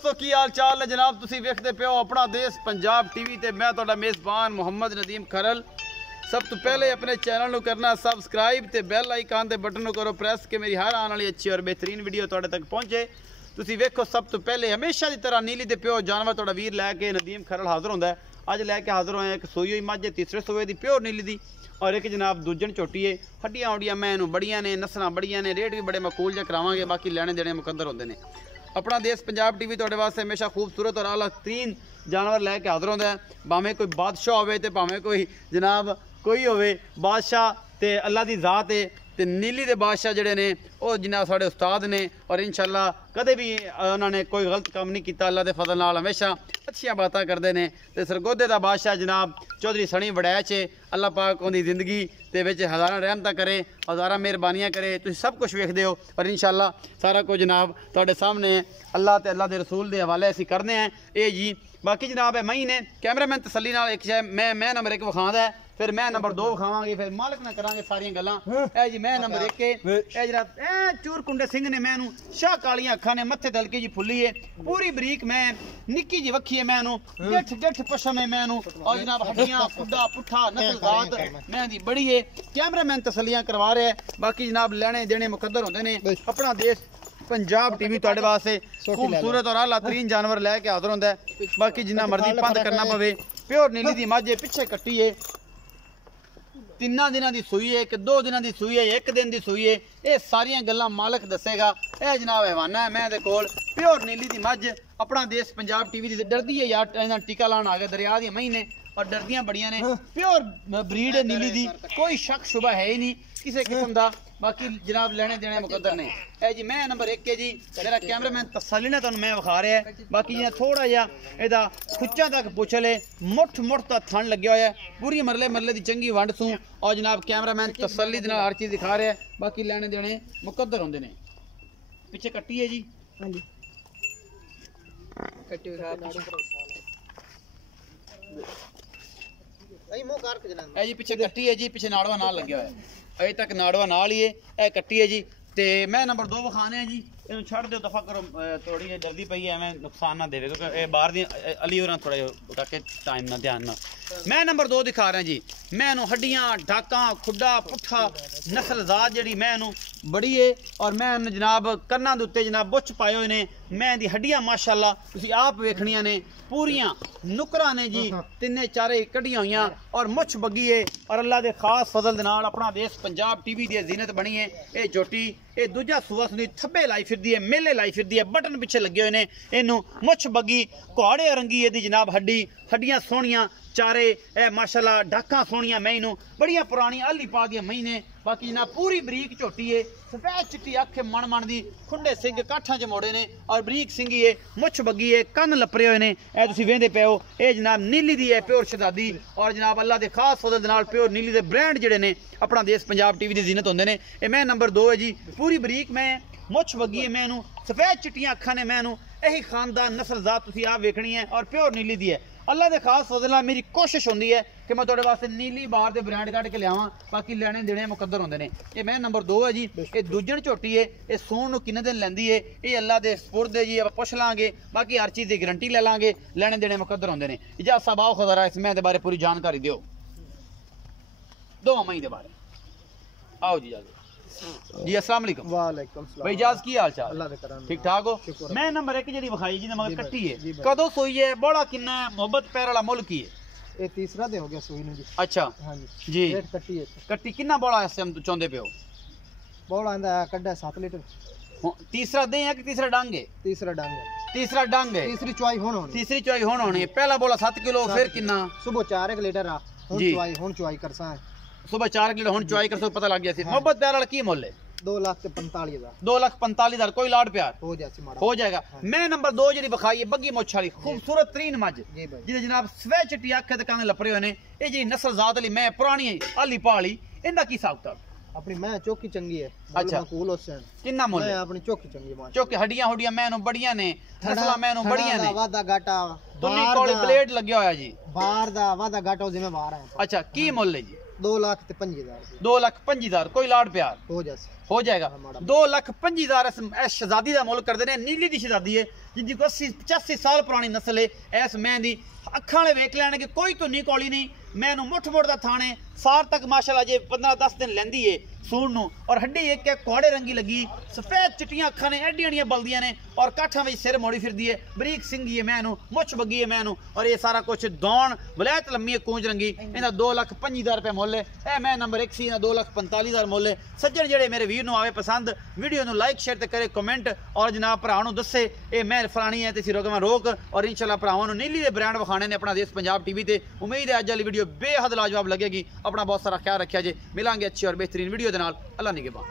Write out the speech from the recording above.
दोस्तों की हाल चाल है जनाब तुसी वेखदे पियो अपना देश पंजाब टीवी ते मैं तुहाडा मेज़बान मोहम्मद नदीम खरल। सब तो पहले अपने चैनल को करना सबसक्राइब ते बैल आइकन दे बटन को करो प्रेस के मेरी हर आने वाली अच्छी और बेहतरीन वीडियो तुहाडे तक पहुंचे। तुसी वेखो सब तो पहले हमेशा की तरह नीली दे पियो जानवर तुहाडा वीर लैके नदीम खरल हाजिर होंदा है। अज लैके हाजिर होए एक सोई हुई मझ तीसरे सोए दी प्योर नीली दी और एक जनाब दूजन झोटी है। हड्डियां उड्डियां मैनू बड़ियां ने नस्लां बड़ियां ने रेट भी बड़े मकूल जा करावांगे बाकी लेने देने मुकद्दर होंदे ने। अपना देश पंजाब टीवी तुहाडे वास्ते हमेशा खूबसूरत और आला तरीन जानवर लैके हाजिर होंदा है। भावें कोई बादशाह होवे ते भावें कोई जनाब कोई होवे बादशाह ते अल्लाह दी ज़ात है ते नीली दे बादशाह जिहड़े ने वो जनाब साढ़े उस्ताद ने और इंशाअल्लाह कदे भी उन्होंने कोई गलत काम नहीं किया। अल्लाह के फजल नाल हमेशा अच्छियां बातें करते हैं। तो सरगोदे का बादशाह जनाब चौधरी सनी वड़ैच है। अल्लाह पाक उनकी जिंदगी के विच हज़ारां रहमतां करे हज़ारां मेहरबानियां करे। तुसीं सब कुछ वेखदे हो और इंशाअल्लाह सारा कुछ जनाब तुहाडे सामने अल्लाह ते अल्लाह के रसूल के हवाले असीं करने हैं ये जी। बाकी जनाब है मई ने कैमरामैन तसल्ली नाल एक शय मैं नंबर 1 विखांदा है फिर मैं नंबर 2 विखावांगे फिर मालिक ना करांगे सारियां गल्लां। ए जी मैं नंबर 1 ए जरा ए चूर कुंडे सिंह ने मैनू शाह कालियां अखां ने मत्थे तलकी जी फुल्ली है पूरी बरीक मैं निक्की जी वखी है मैनू डेठ डेठ पशम है मैनू और जनाब हड्डियां खुदा पुठा नस्ल जात मैं दी बड़ी है। कैमरामैन तसल्लियां करवा रहे हैं बाकी जनाब लेने देने मुकद्दर होंदे ने। अपना देश पंजाब टीवी तुहाडे वास्ते खूबसूरत और आला तरीन जानवर लैके हाजिर होंदा है। बाकी जिन्ना मर्जी पंद करना पवे प्योर नीली दी मझ पिछे कट्टी है 3 दिनों की सूई है कि 2 दिनों की सूई है 1 दिन की सूई है ये सारियां गल्लां मालिक दसेगा। यह जनाब हैवाना है मैं दे कोल प्योर नीली दी मझ अपना देश पंजाब टीवी दी डरदी है यार टीका लाने आ गया दरिया दी महीने और डरदियां बड़ियां ने प्योर ब्रीड है नीली दी कोई शक शुबा है ही नहीं किसी किस्म का। बाकी जनाब लेने देने मुकद्दर ने। ए जी मैं नंबर 1 है जी मेरा कैमरामैन तसल्ली ने तुहानू मैं विखा रहा है। बाकी जियां थोड़ा जिहा इहदा खुच्चा तक पुछ ले मुठ मुठ दा थन लग्या होया पूरी मरले मरले दी चंगी वंड सूं और जनाब कैमरामैन तसल्ली दे नाल हर चीज़ दिखा रहा है। बाकी लेने देने मुकद्दर होंदे ने। पिछे कट्टी है जी हां जी कट्टी जी पिछे कट्टी है जी पिछे नाड़वा नाल लग्या होया अजे तक नाड़वा नाल ही है ए कट्टी है जी। ते मैं नंबर 2 विखाने हैं जी इन्हू छड़ दो दफा करो थोड़ी जल्दी पई है एवं नुकसान ना देवे क्योंकि बाहर दी अली होर थोड़ा करके टाइम ना ध्यान ना। मैं नंबर 2 दिखा रहा जी मैं इनू हड्डियां ढाका खुडा पुठा नस्ल जात जी मैं इनू बड़ी है और मैं जनाब कन्ना दे उत्ते जनाब बुछ पाए हुए ने मैं दी हड्डियां माशाअल्लाह तुसीं आप वेखणियां ने पूरियां नुकरा ने जी तिन्ने चारे कड्डियां हुईयां और मुछ बगी है और अल्लाह के खास फजल दे नाल अपना देश पंजाब टीवी दी जीनत बनी है। ये झोटी ये दूजा सूआ सुनी थब्बे लाई फिरदी है मेले लाई फिरदी है बटन पिछे लगे हुए ने इनू मुछ बगी कुहाड़े रंगी है जनाब हड्डियां सोहणियां चारे ए माशाअल्लाह ढाका सोहणियां मैं इनू बड़ियां पुरानी अली पा दियां मई ने। बाकी जनाब पूरी बरीक झोटी है सफेद चिट्टी अख मन मन दी खुंडे सिंह काठा च मोड़े ने और बरीक सिंगी है मुछ बगी है कन्न लपरे हुए ने ए तुसीं वेंदे पे हो ये जनाब नीली दी है प्योर शहजादी और जनाब अल्लाह के खास फजल दे नाल प्योर नीली दे ब्रांड जिहड़े ने अपना देश पंजाब टीवी दी जीनत होंदे ने। ये मैं नंबर 2 है जी पूरी बरीक मैं मुछ बगी है मैं इनू सफेद चिट्टियां अखां ने मैं इनू यही खानदान नस्ल जात तुसीं आप वेखनी है और प्योर नीली दी है। अल्लाह के खास फजल नाल मेरी कोशिश होंदी है कि मैं तुहाडे वास्ते नीली बार दे ब्रांड कढ के लियावां बाकी लेने देने मुकद्दर होंदे ने। ये मैं नंबर 2 है जी ये दूजन झोटी है ये सोण नूं किन्ने दिन लैंदी है ये अल्लाह दे सुपुर्द है जी आप पुछ लांगे बाकी हर चीज़ की गारंटी ले लांगे लेने देने मुकद्दर होंदे ने। इजाज़त साहब आओ खुदा इस मैं दे बारे पूरी जानकारी दिओ 2 मई दे बारे आओ जी जी अस्सलाम वालेकुम वालेकुम सलाम भाई इजाज़ की हाल चाल अल्लाह दे करम ठीक ठाक हो। मैं नंबर 1 जी विखाई जी मगर कट्टी है कदों सोई है बड़ा किन्ना मोहब्बत पैर वाला मुल की है ये तीसरा दे हो गया सूई नु जी। अच्छा हां जी रेट कट्टी है कट्टी किन्ना बड़ा इस हम चाहते पे हो बड़ा आंदा कड्डा 7 लीटर तीसरा दे है कि तीसरा डंग है तीसरा डंग है तीसरा डंग है तीसरी चुआई होनी तीसरी चुआई होनी है पहला बोला 7 किलो फिर किन्ना सुबह 4 लीटर आ हुन चुआई करसा है सुबह 4 किलो हुन चुआई करसा पता लग गया सी। मोहब्बत प्यार वाला की मुल है 2,45,000 2,45,000 कोई लाड प्यार हो जाएगा। मैं नंबर 2 जी विखाई है बग्गी मुछ वाली खूबसूरत तरीन मझ जिहदे जनाब सवे चिट्टी अख ते कान लपरे हुए ने ये जी नस्ल जात वाली मैं पुरानी आली पाली इनका की हिसाब किताब अपनी मैं चौकी चंगी है अच्छा कूल हुसैन किन्ना मुल मैं अपनी चौकी चंगी मां चौकी हड्डियां मैं बढ़िया ने नस्ला मैं बढ़िया ने वादा घाटा दुनी कोल ब्लेड लगया होया जी बाहर दा वादा घाटा जिम्मेवार है। अच्छा की मुल है जी 2,25,000 2,25,000 कोई लाड प्यार हो जासी हो जाएगा। 2,25,000 इस शहजादी का मुल करते हैं। नीली की शहजादी है जिंदी को 80-85 साल पुरानी नस्ल है। इस मैं दी अखा वाले वेख लैन कि कोई तो नहीं कौली नहीं। मैं मुठ मुठ का थाने सार तक माशाल्लाह जे 15-10 दिन लेंदी है सून नू। और हड्डी एक एक कोड़े रंगी लगी, सफेद चिट्टियां अखा ने, एडियां एडियां बलदियां ने और काठा में सिर मोड़ी फिरदी है। बरीक सिंगी है मैं मुछ बगी है मैं और ये सारा कुछ दौन वलैत लम्मी है कूंज रंगी। इन्हें 2,25,000 रुपये मुल है। ए मैं नंबर 1 सी 2,45,000 मुल है। सज्जन जेड़े मेरे वीर नू आवे पसंद वीडियो नू लाइक शेयर ते करे कमेंट और जनाब भरा नू दसे ये मैं फलानी है ते सिरों मैं रोक। और इंशाल्लाह भरावां नू नीली दे ब्रांड विखाने ने अपना देश पंजाब टीवी ते। उम्मीद है अज वाली वीडियो बेहद लाजवाब लगेगी। अपना बहुत सारा ख्याल रखिया जे। मिलांगे अच्छी और बेहतरीन वीडियो दे नाल। अल्लाह निगहबान।